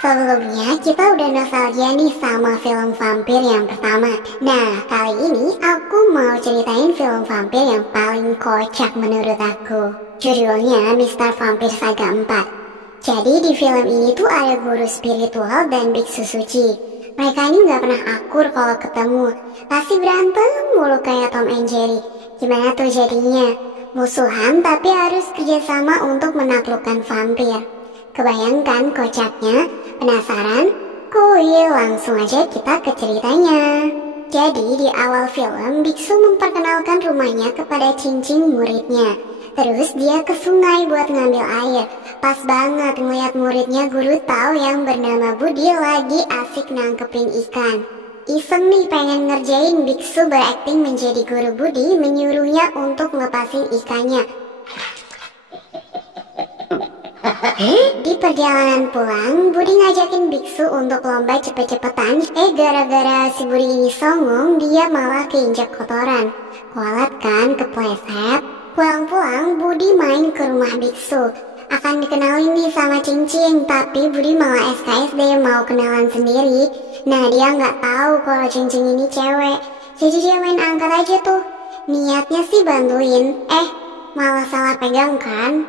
Sebelumnya kita udah nostalgia nih sama film vampir yang pertama. Nah, kali ini aku mau ceritain film vampir yang paling kocak menurut aku. Judulnya Mr. Vampire Saga 4. Jadi di film ini tuh ada guru spiritual dan biksu suci. Mereka ini gak pernah akur kalau ketemu. Pasti berantem mulu kayak Tom and Jerry. Gimana tuh jadinya? Musuhan tapi harus kerjasama untuk menaklukkan vampir. Kebayangkan kocaknya? Penasaran? Kuy, langsung aja kita ke ceritanya. Jadi di awal film, biksu memperkenalkan rumahnya kepada cincin muridnya. Terus dia ke sungai buat ngambil air. Pas banget ngeliat muridnya guru tahu yang bernama Budi lagi asik nangkepin ikan. Iseng nih pengen ngerjain, biksu berakting menjadi guru Budi, menyuruhnya untuk ngelepasin ikannya. Di perjalanan pulang, Budi ngajakin biksu untuk lomba cepet-cepetan. Gara-gara si Budi ini songong, dia malah keinjak kotoran. Kualat kan, kepleset. Pulang-pulang, Budi main ke rumah biksu. Akan dikenalin nih sama Cincin, tapi Budi malah SKSD mau kenalan sendiri. Nah, dia nggak tahu kalau Cincin ini cewek. Jadi dia main angkat aja tuh. Niatnya sih bantuin, malah salah pegang kan?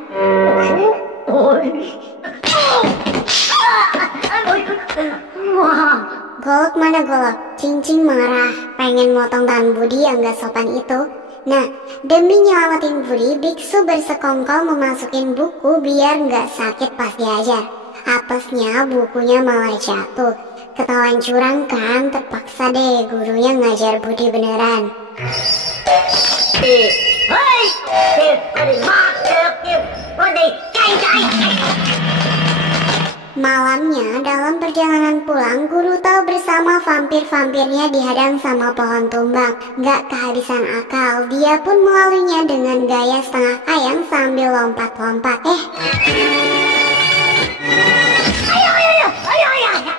Golok mana golok? Cincin marah, pengen motong tangan Budi yang gak sopan itu. Nah, demi nyelamatin Budi, biksu bersekongkol memasukin buku biar gak sakit pas diajar. Apesnya bukunya malah jatuh. Ketahuan curang kan, terpaksa deh gurunya ngajar Budi beneran. Malamnya dalam perjalanan pulang, guru tahu bersama vampir-vampirnya dihadang sama pohon tumbang. Gak kehabisan akal, dia pun melaluinya dengan gaya setengah kayang sambil lompat-lompat.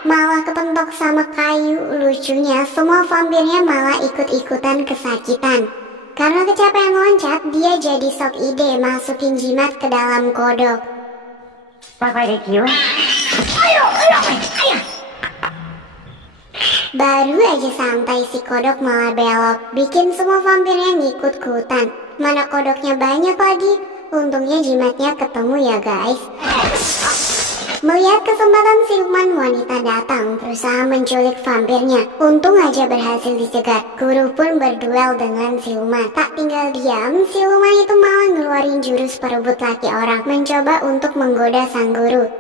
Malah kepentok sama kayu. Lucunya semua vampirnya malah ikut-ikutan kesakitan. Karena kecapean loncat, dia jadi sok ide masukin jimat ke dalam kodok. Baru aja santai si kodok malah belok, bikin semua vampirnya ngikut ke hutan. Mana kodoknya banyak lagi, untungnya jimatnya ketemu ya guys. Melihat kesempatan, siluman wanita datang berusaha menculik vampirnya. Untung aja berhasil dicegat. Guru pun berduel dengan siluman. Tak tinggal diam, siluman itu malah ngeluarin jurus perebut laki orang, mencoba untuk menggoda sang guru.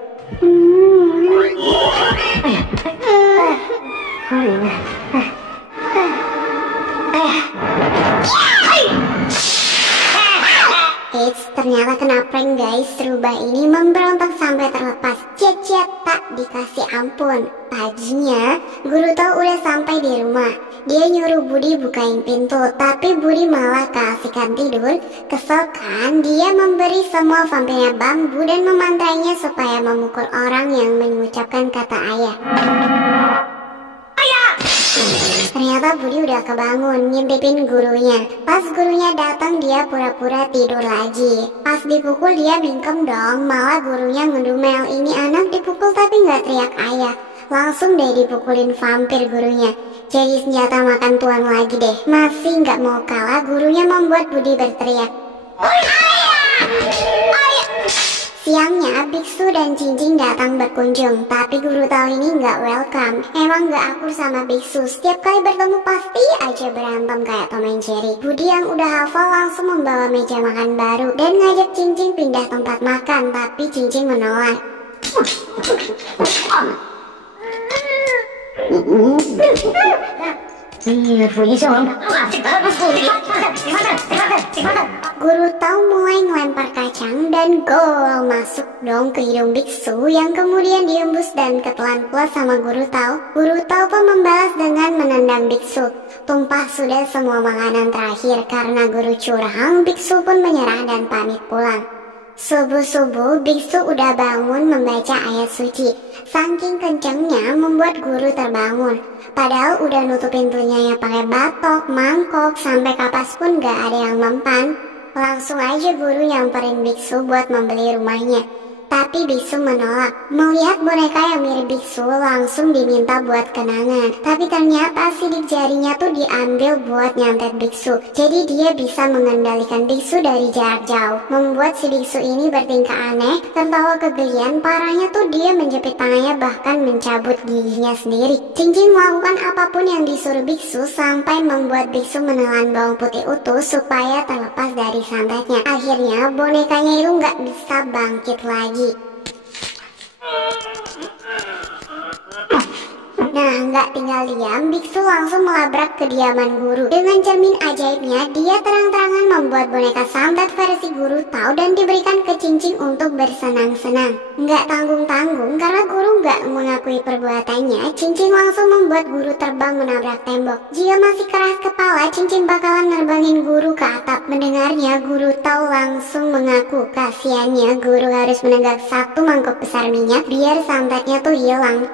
Ternyata kena prank guys. Rubah ini memberontak sampai terlepas. Cet-cet tak dikasih ampun. Paginya, guru tahu udah sampai di rumah. Dia nyuruh Budi bukain pintu, tapi Budi malah keasikan tidur. Kesel kan, dia memberi semua vampirnya bambu dan memantainya supaya memukul orang yang mengucapkan kata ayah. Ternyata Budi udah kebangun, ngintipin gurunya. Pas gurunya datang, dia pura-pura tidur lagi. Pas dipukul dia mingkem dong, malah gurunya ngedumel. Ini anak dipukul tapi nggak teriak ayah. Langsung deh dipukulin vampir gurunya. Jadi senjata makan tuan lagi deh. Masih nggak mau kalah, gurunya membuat Budi berteriak. Siangnya, biksu dan cincin datang berkunjung, tapi guru tahu ini nggak welcome. Emang nggak akur sama biksu, setiap kali bertemu pasti aja berantem kayak Tom and Jerry. Budi yang udah hafal langsung membawa meja makan baru dan ngajak cincin pindah tempat makan, tapi cincin menolak. Guru tahu mulai ngelempar kacang dan gol masuk dong ke hidung biksu yang kemudian diembus dan ketelan pula sama guru tahu. Guru tahu pun membalas dengan menendang biksu. Tumpah sudah semua makanan terakhir. Karena guru curang, biksu pun menyerah dan pamit pulang. Subuh-subuh biksu udah bangun membaca ayat suci. Saking kencengnya membuat guru terbangun. Padahal udah nutupin telinganya pakai batok, mangkok, sampai kapas pun gak ada yang mempan. Langsung aja guru nyamperin biksu buat membeli rumahnya. Tapi biksu menolak. Melihat boneka yang mirip biksu langsung diminta buat kenangan. Tapi ternyata sidik jarinya tuh diambil buat nyantet biksu. Jadi dia bisa mengendalikan biksu dari jarak jauh. Membuat si biksu ini bertingkah aneh, tertawa kegelian. Parahnya tuh dia menjepit tangannya bahkan mencabut giginya sendiri. Cincin melakukan apapun yang disuruh biksu sampai membuat biksu menelan bawang putih utuh supaya terlepas dari santetnya. Akhirnya bonekanya itu nggak bisa bangkit lagi. Nah, nggak tinggal diam, biksu langsung melabrak kediaman guru. Dengan cermin ajaibnya, dia terang-terangan membuat boneka santet versi guru tahu dan diberikan ke Cincin untuk bersenang-senang. Nggak tanggung-tanggung, karena guru nggak mengakui perbuatannya, Cincin langsung membuat guru terbang menabrak tembok. Jika masih keras kepala, Cincin bakalan nerbangin guru ke atap. Mendengarnya, guru tahu langsung mengaku. Kasiannya, guru harus menenggak satu mangkok besar minyak biar santetnya tuh hilang.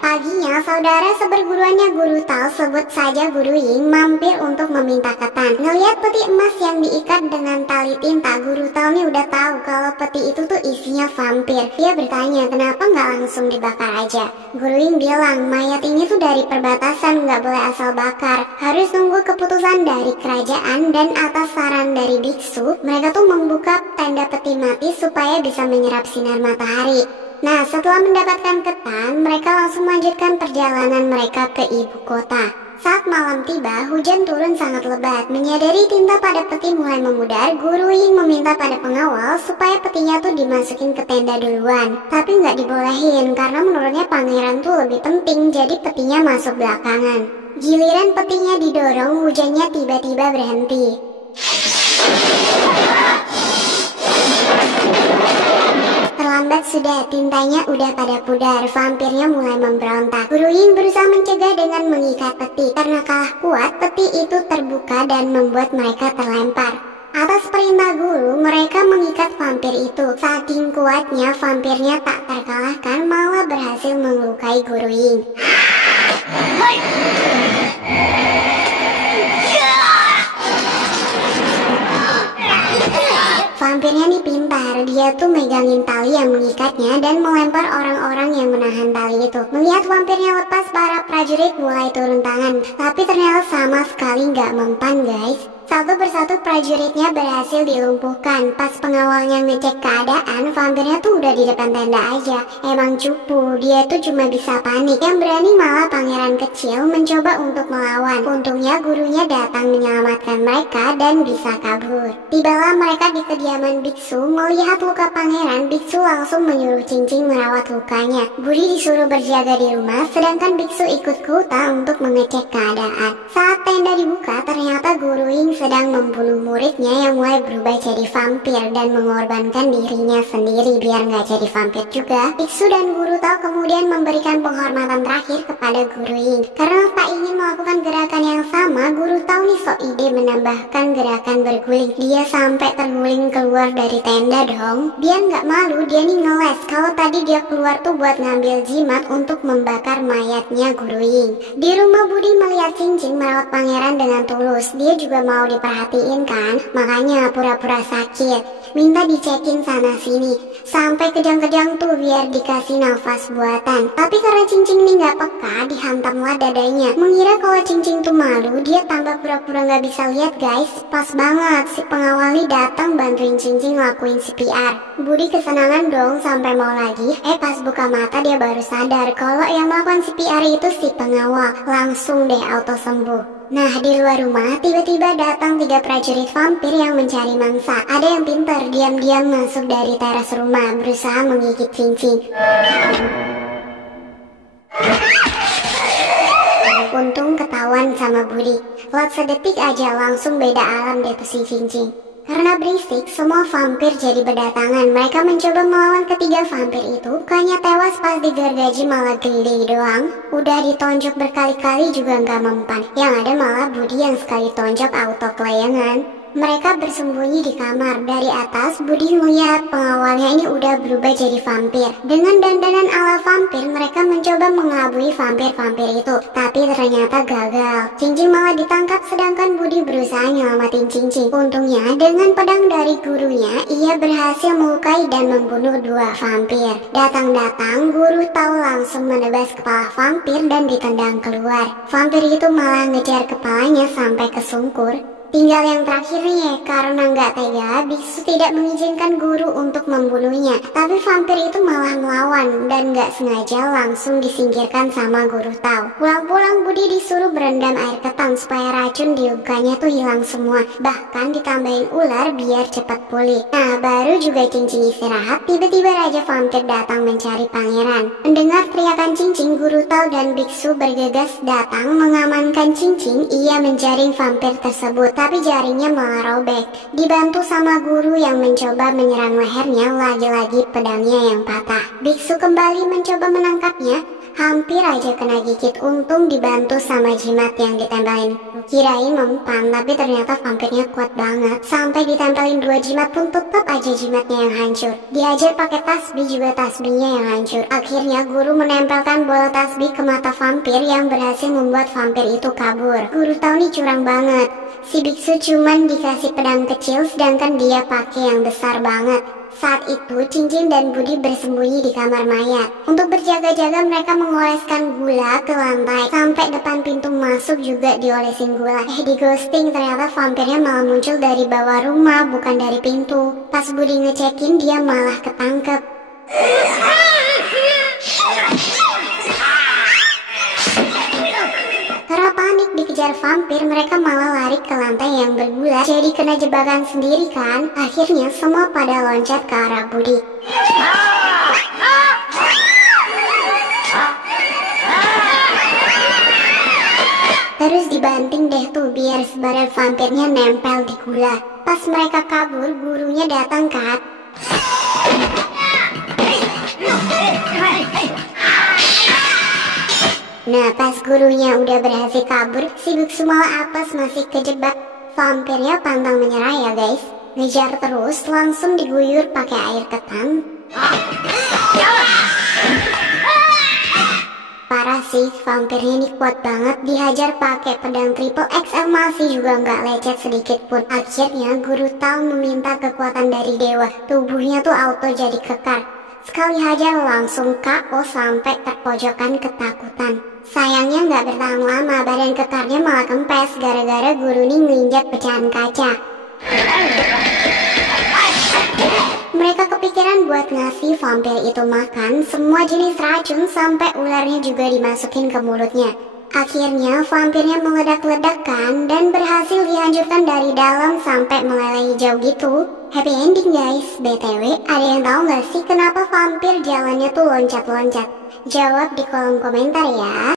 Paginya, saudara seperguruannya Guru Tau, sebut saja Guru Ying, mampir untuk meminta ketan. Ngeliat peti emas yang diikat dengan tali tinta, Guru Tau nih udah tahu kalau peti itu tuh isinya vampir. Dia bertanya, kenapa nggak langsung dibakar aja? Guru Ying bilang, mayat ini tuh dari perbatasan, nggak boleh asal bakar. Harus nunggu keputusan dari kerajaan, dan atas saran dari biksu, mereka tuh membuka tenda peti mati supaya bisa menyerap sinar matahari. Nah, setelah mendapatkan ketan, mereka langsung melanjutkan perjalanan mereka ke ibu kota. Saat malam tiba, hujan turun sangat lebat. Menyadari tinta pada peti mulai memudar, Guru Ying meminta pada pengawal supaya petinya tuh dimasukin ke tenda duluan. Tapi nggak dibolehin, karena menurutnya pangeran tuh lebih penting, jadi petinya masuk belakangan. Giliran petinya didorong, hujannya tiba-tiba berhenti. Terlambat sudah, tintanya udah pada pudar, vampirnya mulai memberontak. Guru Ying berusaha mencegah dengan mengikat peti. Karena kalah kuat, peti itu terbuka dan membuat mereka terlempar. Atas perintah guru, mereka mengikat vampir itu. Saking kuatnya, vampirnya tak terkalahkan, malah berhasil melukai Guru Ying. Vampirnya nih pintar, dia tuh megangin tali yang mengikatnya dan melempar orang-orang yang menahan tali itu. Melihat vampirnya lepas, para prajurit mulai turun tangan, tapi ternyata sama sekali nggak mempan guys. Satu persatu prajuritnya berhasil dilumpuhkan. Pas pengawalnya ngecek keadaan, vampirnya tuh udah di depan tenda aja. Emang cupu, dia tuh cuma bisa panik. Yang berani malah pangeran kecil mencoba untuk melawan. Untungnya gurunya datang menyelamatkan mereka dan bisa kabur. Tibalah mereka di kediaman biksu. Melihat luka pangeran, biksu langsung menyuruh Cincin merawat lukanya. Budi disuruh berjaga di rumah, sedangkan biksu ikut ke hutan untuk mengecek keadaan. Saat tenda dibuka, ternyata Guru Ying sedang membunuh muridnya yang mulai berubah jadi vampir dan mengorbankan dirinya sendiri biar nggak jadi vampir juga. Biksu dan Guru Tau kemudian memberikan penghormatan terakhir kepada Guru Ying. Karena tak ingin melakukan gerakan yang sama, Guru Tau nih sok ide menambahkan gerakan berguling. Dia sampai terguling keluar dari tenda dong. Biar nggak malu, dia nih ngeles kalau tadi dia keluar tuh buat ngambil jimat untuk membakar mayatnya Guru Ying. Di rumah Budi melihat Cincin merawat pangeran dengan tulus. Dia juga mau diperhatiin kan, makanya pura-pura sakit, minta dicekin sana sini, sampai kejang-kejang tuh biar dikasih nafas buatan. Tapi karena Cincin nih nggak peka, dihantamlah dadanya. Mengira kalau Cincin tuh malu, dia tambah pura-pura nggak bisa lihat guys. Pas banget si pengawal nih datang bantuin Cincin ngelakuin CPR. Budi kesenangan dong sampai mau lagi. Pas buka mata dia baru sadar kalau yang melakukan CPR itu si pengawal. Langsung deh auto sembuh. Nah, di luar rumah tiba-tiba datang 3 prajurit vampir yang mencari mangsa. Ada yang pintar, diam-diam masuk dari teras rumah, berusaha menggigit Cincin. Untung ketahuan sama Budi. Lot sedetik aja langsung beda alam deh tuh si Cincin. Karena berisik, semua vampir jadi berdatangan. Mereka mencoba melawan ketiga vampir itu, hanya tewas pas digergaji malah gede doang. Udah ditonjok berkali-kali juga nggak mempan. Yang ada malah Budi yang sekali tonjok auto kelayangan. Mereka bersembunyi di kamar. Dari atas, Budi melihat pengawalnya ini udah berubah jadi vampir. Dengan dandanan ala vampir, mereka mencoba mengelabui vampir-vampir itu. Tapi ternyata gagal. Cincin malah ditangkap sedangkan Budi berusaha nyelamatin Cincin. Untungnya, dengan pedang dari gurunya, ia berhasil melukai dan membunuh dua vampir. Datang-datang, guru tahu langsung menebas kepala vampir dan ditendang keluar. Vampir itu malah ngejar kepalanya sampai kesungkur. Tinggal yang terakhir nih, karena nggak tega, biksu tidak mengizinkan guru untuk membunuhnya. Tapi vampir itu malah melawan dan nggak sengaja langsung disingkirkan sama guru tahu. Pulang-pulang Budi disuruh berendam air ketan supaya racun di lukanya tuh hilang semua. Bahkan ditambahin ular biar cepat pulih. Nah, baru juga Cincin istirahat, tiba-tiba Raja Vampir datang mencari pangeran. Mendengar teriakan Cincin, guru tahu dan biksu bergegas datang mengamankan Cincin. Ia menjaring vampir tersebut. Tapi jaringnya malah robek. Dibantu sama guru yang mencoba menyerang lehernya, lagi-lagi pedangnya yang patah. Biksu kembali mencoba menangkapnya, hampir aja kena gigit. Untung dibantu sama jimat yang ditempelin. Kirain mempan, tapi ternyata vampirnya kuat banget. Sampai ditempelin 2 jimat pun tetap aja jimatnya yang hancur. Diajar pakai tasbih juga tasbihnya yang hancur. Akhirnya guru menempelkan bola tasbih ke mata vampir yang berhasil membuat vampir itu kabur. Guru tahu nih curang banget. Si biksu cuman dikasih pedang kecil sedangkan dia pakai yang besar banget. Saat itu Cincin dan Budi bersembunyi di kamar mayat. Untuk berjaga-jaga mereka mengoleskan gula ke lantai. Sampai depan pintu masuk juga diolesin gula. Di ghosting ternyata vampirnya malah muncul dari bawah rumah bukan dari pintu. Pas Budi ngecekin dia malah ketangkep. Karena panik dikejar vampir, mereka malah lari ke lantai yang bergula. Jadi kena jebakan sendiri kan. Akhirnya semua pada loncat ke arah Budi. Terus dibanting deh tuh biar sebaran vampirnya nempel di gula. Pas mereka kabur, gurunya datang kan. Nah, pas gurunya udah berhasil kabur, si biksu malah apes masih kejebak. Vampirnya pantang menyerah ya guys. Ngejar terus, langsung diguyur pakai air ketan. Parah sih, vampirnya ini kuat banget. Dihajar pakai pedang triple XL masih juga nggak lecet sedikit pun. Akhirnya guru tahu meminta kekuatan dari dewa. Tubuhnya tuh auto jadi kekar. Sekali hajar langsung KO sampai terpojokan ketakutan. Sayangnya nggak bertahan lama, badan kekarnya malah kempes gara-gara guru ini nginjak pecahan kaca. Mereka kepikiran buat ngasih vampir itu makan semua jenis racun sampai ularnya juga dimasukin ke mulutnya. Akhirnya vampirnya meledak-ledakan dan berhasil dihancurkan dari dalam sampai meleleh hijau gitu. Happy ending guys. BTW, ada yang tahu nggak sih kenapa vampir jalannya tuh loncat-loncat? Jawab di kolom komentar ya.